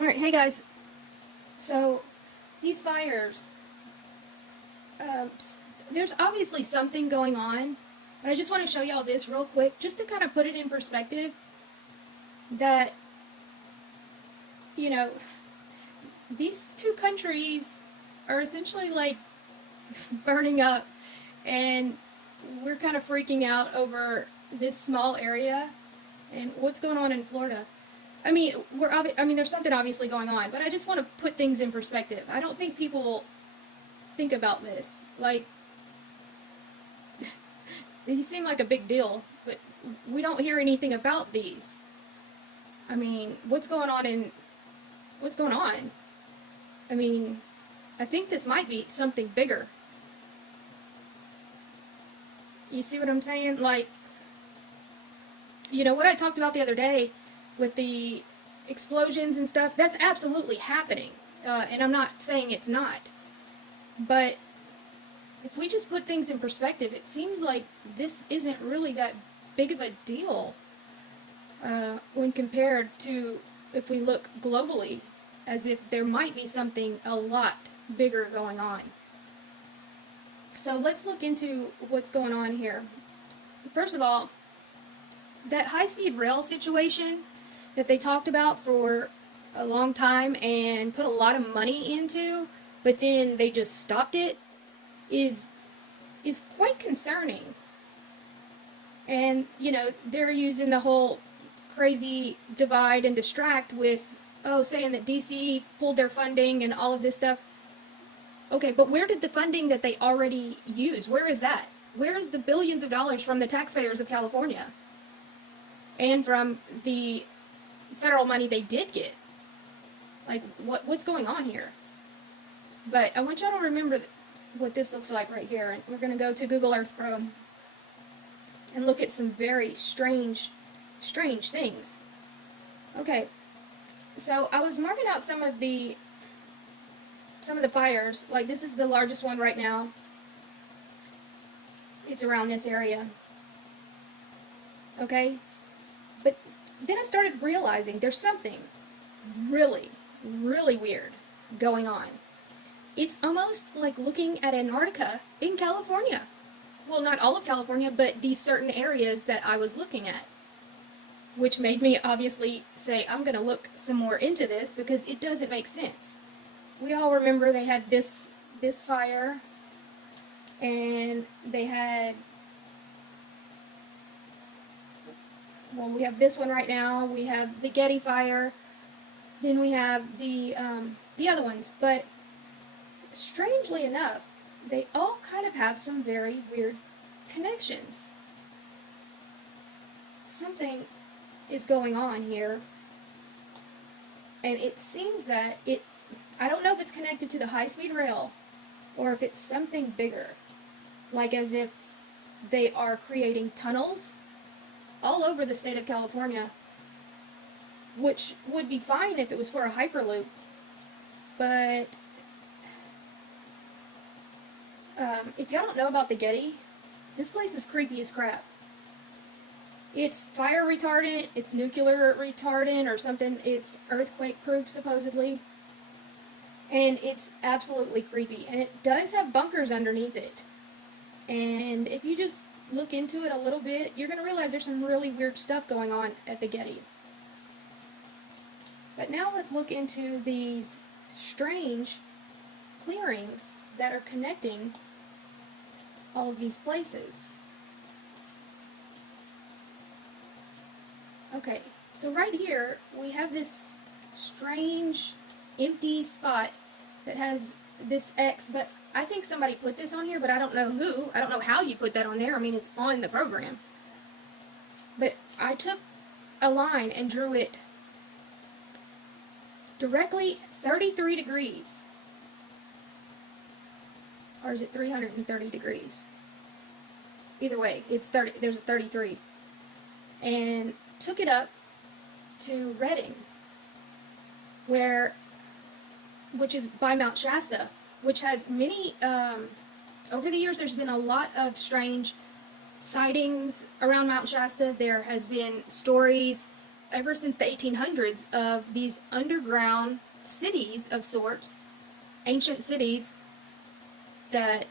Alright, hey guys. So, these fires, there's obviously something going on, but I just want to show y'all this real quick, just to kind of put it in perspective that, you know, these two countries are essentially like burning up, and we're kind of freaking out over this small area and what's going on in Florida. I mean, there's something obviously going on, but I just want to put things in perspective. I don't think people think about this. Like, these seem like a big deal, but we don't hear anything about these. I mean, what's going on? I mean, I think this might be something bigger. You see what I'm saying? Like, what I talked about the other day with the explosions and stuff, that's absolutely happening. And I'm not saying it's not. But if we just put things in perspective, it seems like this isn't really that big of a deal when compared to if we look globally, as if there might be something a lot bigger going on. So let's look into what's going on here. First of all, that high-speed rail situation that they talked about for a long time and put a lot of money into, but then they just stopped it, is quite concerning. And, they're using the whole crazy divide and distract with, saying that DC pulled their funding and all of this stuff. Okay, but where did the funding that they already use, where is that? Where is the billions of dollars from the taxpayers of California? And from the federal money they did get? Like, what's going on here? But I want y'all to remember what this looks like right here. And we're going to go to Google Earth Pro and look at some very strange things. Okay, so I was marking out some of the fires. Like, this is the largest one right now. It's around this area. Okay? But then I started realizing there's something really, really weird going on. It's almost like looking at Antarctica in California. Well, not all of California, but these certain areas that I was looking at. Which made me obviously say, I'm going to look some more into this because it doesn't make sense. We all remember they had this fire, and they had, well, we have this one right now, we have the Getty fire, then we have the other ones, but strangely enough, they all kind of have some very weird connections. Something is going on here, and it seems that I don't know if it's connected to the high-speed rail or if it's something bigger, like as if they are creating tunnels all over the state of California, which would be fine if it was for a hyperloop, but if y'all don't know about the Getty, this place is creepy as crap. It's fire retardant, it's nuclear retardant or something, it's earthquake proof supposedly, and it's absolutely creepy, and it does have bunkers underneath it. And if you just look into it a little bit, you're going to realize there's some really weird stuff going on at the Getty. But now let's look into these strange clearings that are connecting all of these places. Okay, so right here we have this strange empty spot that has this X, but I think somebody put this on here, but I don't know who. I don't know how you put that on there. I mean, it's on the program. But I took a line and drew it directly 33 degrees. Or is it 330 degrees? Either way, it's 30. There's a 33. And took it up to Redding, which is by Mount Shasta, which has many, over the years there's been a lot of strange sightings around Mount Shasta. There has been stories ever since the 1800s of these underground cities of sorts, ancient cities that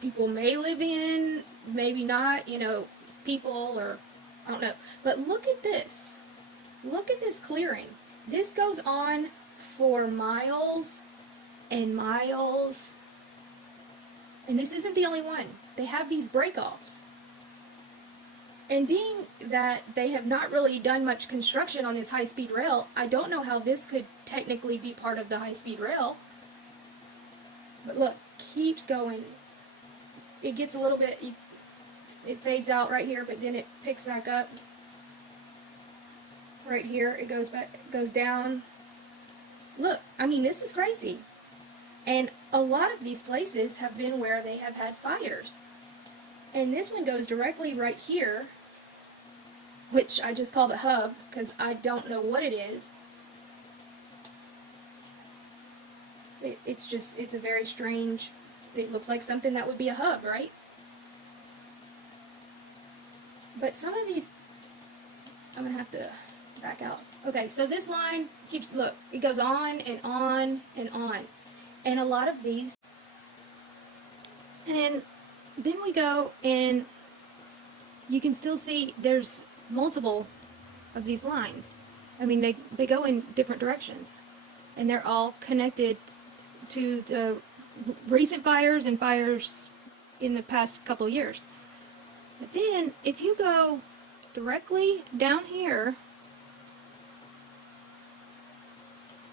people may live in, maybe not, you know, people or I don't know. But look at this. Look at this clearing. This goes on for miles and miles. And this isn't the only one. They have these break-offs. And being that they have not really done much construction on this high-speed rail, I don't know how this could technically be part of the high-speed rail. But look, keeps going. It gets a little bit, it fades out right here, but then it picks back up. Right here, it goes back, goes down. Look, I mean, this is crazy. And a lot of these places have been where they have had fires. And this one goes directly right here, which I just call the hub, because I don't know what it is. It's a very strange, it looks like something that would be a hub, right? But some of these, I'm going to have to back out. Okay, so this line keeps, look, it goes on and on and on. And a lot of these, and then we go and you can still see there's multiple of these lines. I mean, they go in different directions. And they're all connected to the recent fires and fires in the past couple of years. But then, if you go directly down here,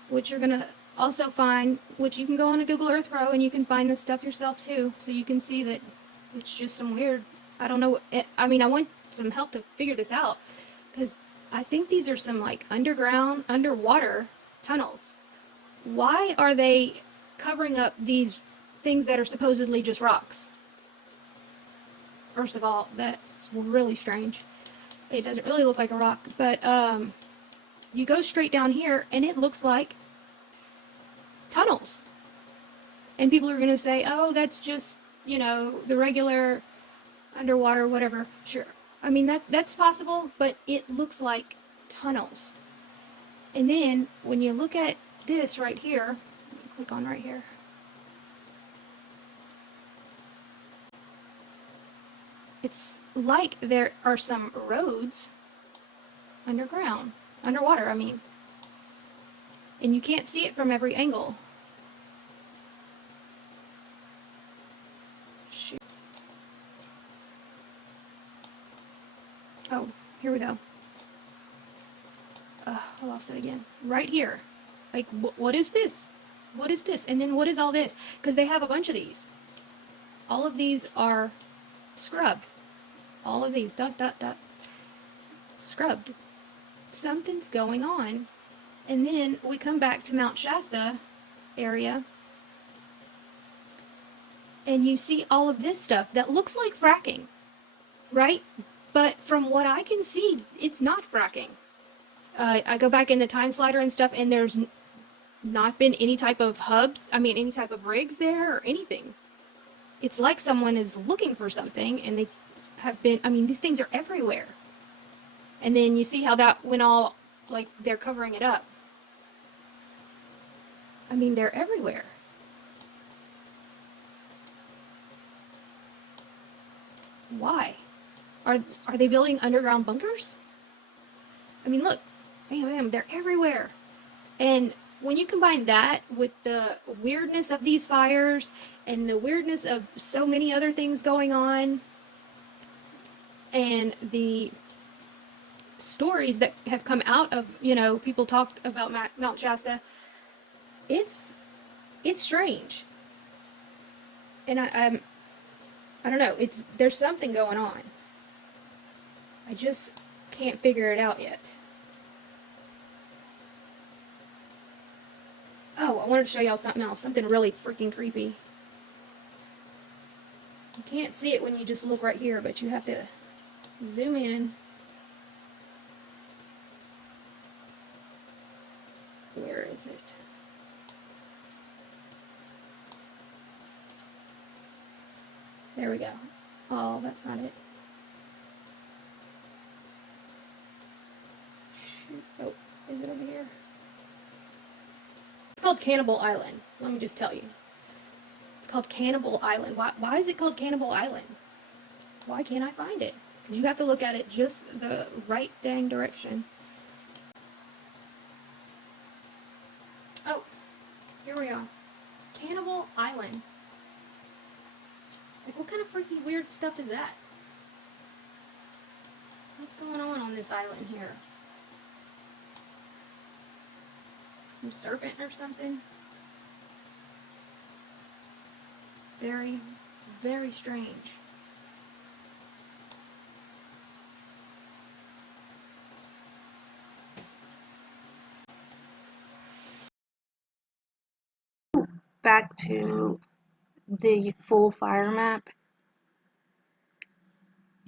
which you're going to also find, which you can go on a Google Earth Pro and you can find this stuff yourself too, so you can see that it's just some weird, I don't know, I mean, I want some help to figure this out, because I think these are some like underground, underwater tunnels. Why are they covering up these things that are supposedly just rocks? First of all, that's really strange. It doesn't really look like a rock, but you go straight down here and it looks like tunnels. And people are going to say, oh, that's just, you know, the regular underwater, whatever. Sure. I mean, that's possible, but it looks like tunnels. And then when you look at this right here, click on right here. It's like there are some roads underground, underwater, I mean. And you can't see it from every angle. Shoot. Oh, here we go. I lost it again. Right here. Like, what is this? What is this? And then what is all this? Because they have a bunch of these. All of these are scrubbed. All of these, dot, dot, dot, scrubbed. Something's going on. And then we come back to Mount Shasta area. And you see all of this stuff that looks like fracking. Right? But from what I can see, it's not fracking. I go back in the time slider and stuff, and there's not been any type of hubs, I mean, any type of rigs there or anything. It's like someone is looking for something, and they have been, I mean, these things are everywhere. And then you see how that went all, like, they're covering it up. I mean, they're everywhere. Why? Are they building underground bunkers? I mean, look. Bam, bam, they're everywhere. And when you combine that with the weirdness of these fires and the weirdness of so many other things going on and the stories that have come out of, you know, people talked about Mount Shasta, it's strange. And I don't know, there's something going on. I just can't figure it out yet. Oh, I wanted to show y'all something else, something really freaking creepy. You can't see it when you just look right here, but you have to zoom in. Where is it? There we go. Oh, that's not it. Is it over here? It's called Cannibal Island. Let me just tell you. It's called Cannibal Island. Why is it called Cannibal Island? Why can't I find it? Because you have to look at it just the right dang direction. Oh, here we are. Cannibal Island. Like, what kind of freaky weird stuff is that? What's going on this island here? Some serpent or something? Very, very strange. Back to the full fire map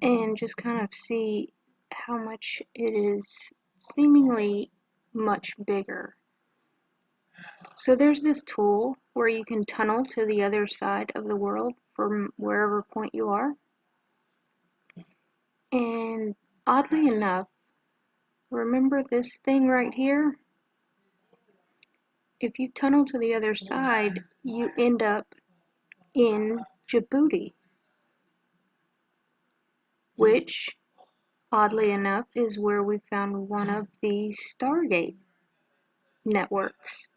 and just kind of see how much it is seemingly much bigger. So there's this tool where you can tunnel to the other side of the world from wherever point you are. And oddly enough, remember this thing right here? If you tunnel to the other side, you end up in Djibouti, which, oddly enough, is where we found one of the Stargate networks.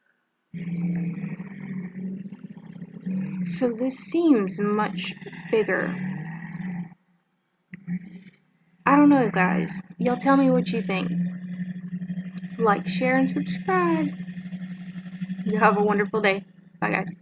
So this seems much bigger. I don't know, guys. Y'all tell me what you think. Like, share, and subscribe. You have a wonderful day. Bye, guys.